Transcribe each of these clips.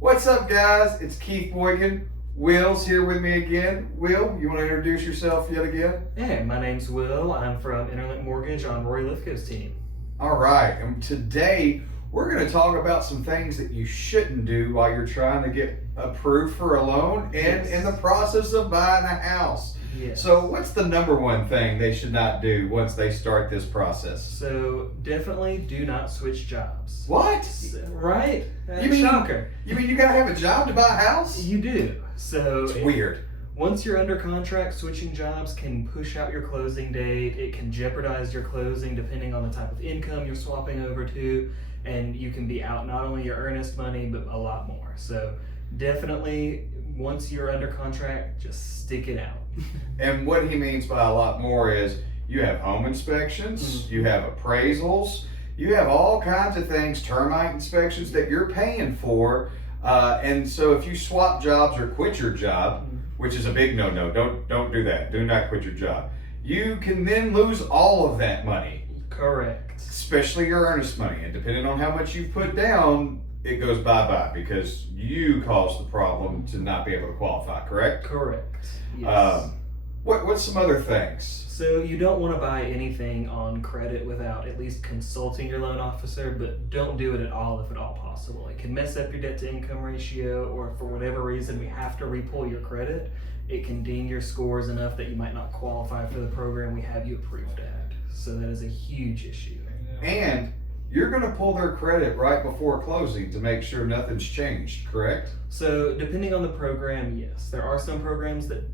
What's up, guys? It's Keith Boykin. Will's here with me again. Will, you want to introduce yourself yet again? Hey, my name's Will. I'm from Interlinc Mortgage on Rory Lithgow's team. All right, and today we're going to talk about some things that you shouldn't do while you're trying to get approved for a loan and Yes. in the process of buying a house. Yes. So what's the number one thing they should not do once they start this process? So definitely do not switch jobs. What? Right? You mean- Shocker. You mean you got to have a job to buy a house? You do. So It's weird. once you're under contract, switching jobs can push out your closing date. It can jeopardize your closing depending on the type of income you're swapping over to. And you can be out not only your earnest money, but a lot more. So definitely, once you're under contract, just stick it out. And what he means by a lot more is you have home inspections, you have appraisals, you have all kinds of things, termite inspections that you're paying for. And so if you swap jobs or quit your job, which is a big no-no, don't do that. Do not quit your job. You can then lose all of that money, Correct. especially your earnest money. And depending on how much you've put down, it goes bye-bye because you caused the problem to not be able to qualify, correct? Correct. Yes. What's some other things? So you don't want to buy anything on credit without at least consulting your loan officer, but don't do it at all if at all possible. It can mess up your debt to income ratio, or if for whatever reason we have to repull your credit, it can ding your scores enough that you might not qualify for the program we have you approved at. So that is a huge issue. And you're going to pull their credit right before closing to make sure nothing's changed, correct? So depending on the program, yes. There are some programs that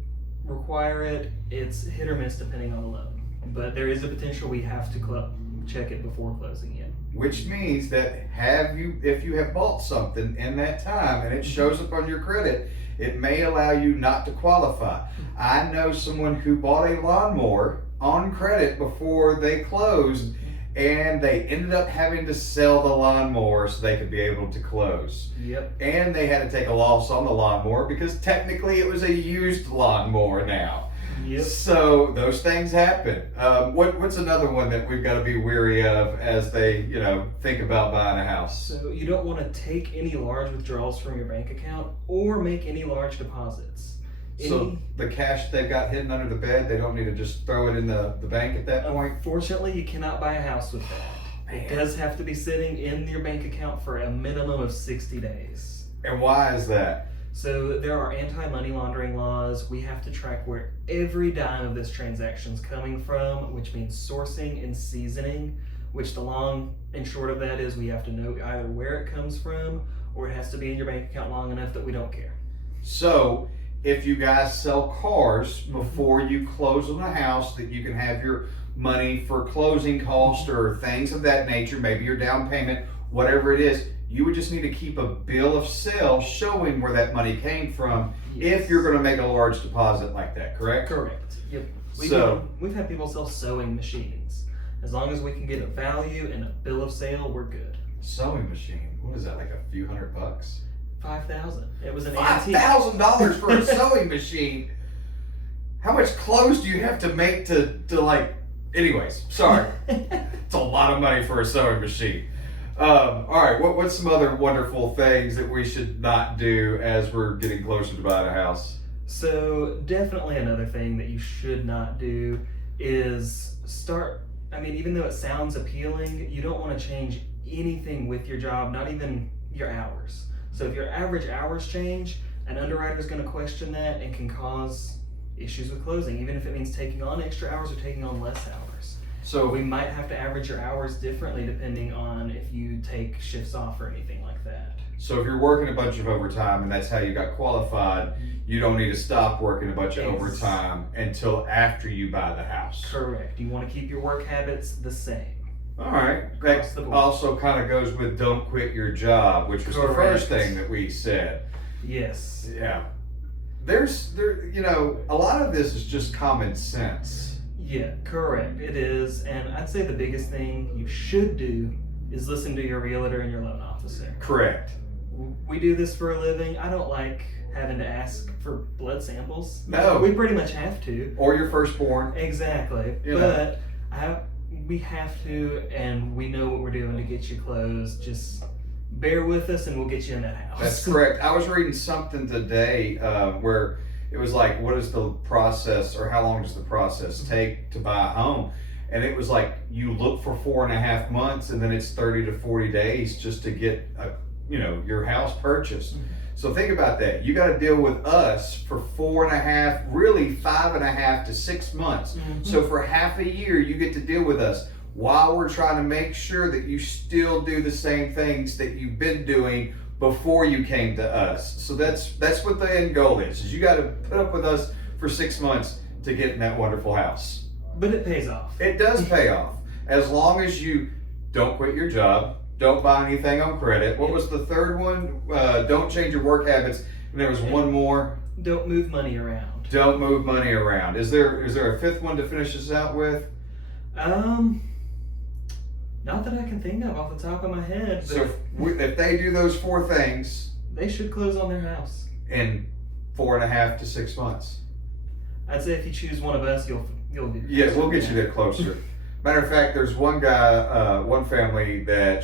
require it. It's hit or miss depending on the loan. But there is a potential we have to check it before closing in. Which means that if you have bought something in that time and it shows up on your credit, it may allow you not to qualify. I know someone who bought a lawnmower on credit before they closed, and they ended up having to sell the lawnmower so they could be able to close. Yep. And they had to take a loss on the lawnmower because technically it was a used lawnmower now. Yep. So those things happen. What's another one that we've got to be wary of as they, think about buying a house? So you don't want to take any large withdrawals from your bank account or make any large deposits. So the cash they've got hidden under the bed, they don't need to just throw it in the bank at that point? Unfortunately, you cannot buy a house with that. It does have to be sitting in your bank account for a minimum of 60 days. And why is that? So there are anti-money laundering laws. We have to track where every dime of this transaction is coming from, which means sourcing and seasoning, which the long and short of that is we have to know either where it comes from or it has to be in your bank account long enough that we don't care. So if you guys sell cars before you close on a house, that you can have your money for closing costs or things of that nature, maybe your down payment, whatever it is, you would just need to keep a bill of sale showing where that money came from if you're going to make a large deposit like that, correct? Correct. Yep. We've had people sell sewing machines. As long as we can get a value and a bill of sale, we're good. Sewing machine, what is that, like a few $100? $5,000. It was an antique. $5,000 for a sewing machine. How much clothes do you have to make to anyways, sorry. It's a lot of money for a sewing machine. All right, what's some other wonderful things that we should not do as we're getting closer to buying a house? So definitely another thing that you should not do is even though it sounds appealing, you don't want to change anything with your job, not even your hours. So if your average hours change, an underwriter is going to question that and can cause issues with closing, even if it means taking on extra hours or taking on less hours. So we might have to average your hours differently depending on if you take shifts off or anything like that. So if you're working a bunch of overtime and that's how you got qualified, you don't need to stop working a bunch of overtime until after you buy the house. Correct. You want to keep your work habits the same. All right. That also kind of goes with don't quit your job, which was the first thing that we said. Yes. Yeah. A lot of this is just common sense. Yeah, correct. It is. And I'd say the biggest thing you should do is listen to your realtor and your loan officer. Correct. We do this for a living. I don't like having to ask for blood samples. No. We pretty much have to. Or your firstborn. Exactly. But we have to, and we know what we're doing to get you closed. Just bear with us and we'll get you in that house. That's correct. I was reading something today where it was like, what is the process, or how long does the process take to buy a home? And it was like, you look for 4.5 months, and then it's 30 to 40 days just to get your house purchased. So think about that. You got to deal with us for 4.5, really 5.5 to 6 months. So for half a year, you get to deal with us while we're trying to make sure that you still do the same things that you've been doing before you came to us. So that's what the end goal is you got to put up with us for 6 months to get in that wonderful house. But it pays off. It does pay off, as long as you don't quit your job, don't buy anything on credit. What was the third one? Don't change your work habits. And there was one more. Don't move money around. Don't move money around. Is there a fifth one to finish us out with? Not that I can think of off the top of my head. So if they do those 4 things, they should close on their house in 4.5 to 6 months. I'd say if you choose one of us, you'll get. Yeah, we'll get you there closer. Matter of fact, there's one guy, one family that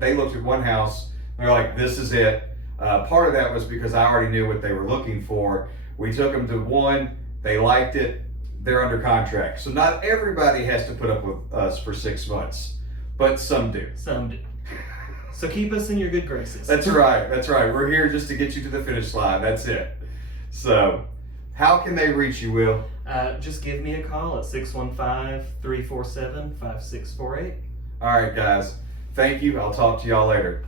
they looked at one house, and they're like, this is it. Part of that was because I already knew what they were looking for. We took them to one, they liked it, they're under contract. So not everybody has to put up with us for 6 months, but some do. Some do. So keep us in your good graces. That's right. We're here just to get you to the finish line. That's it. So how can they reach you, Will? Just give me a call at 615-347-5648. All right, guys. Thank you. I'll talk to y'all later.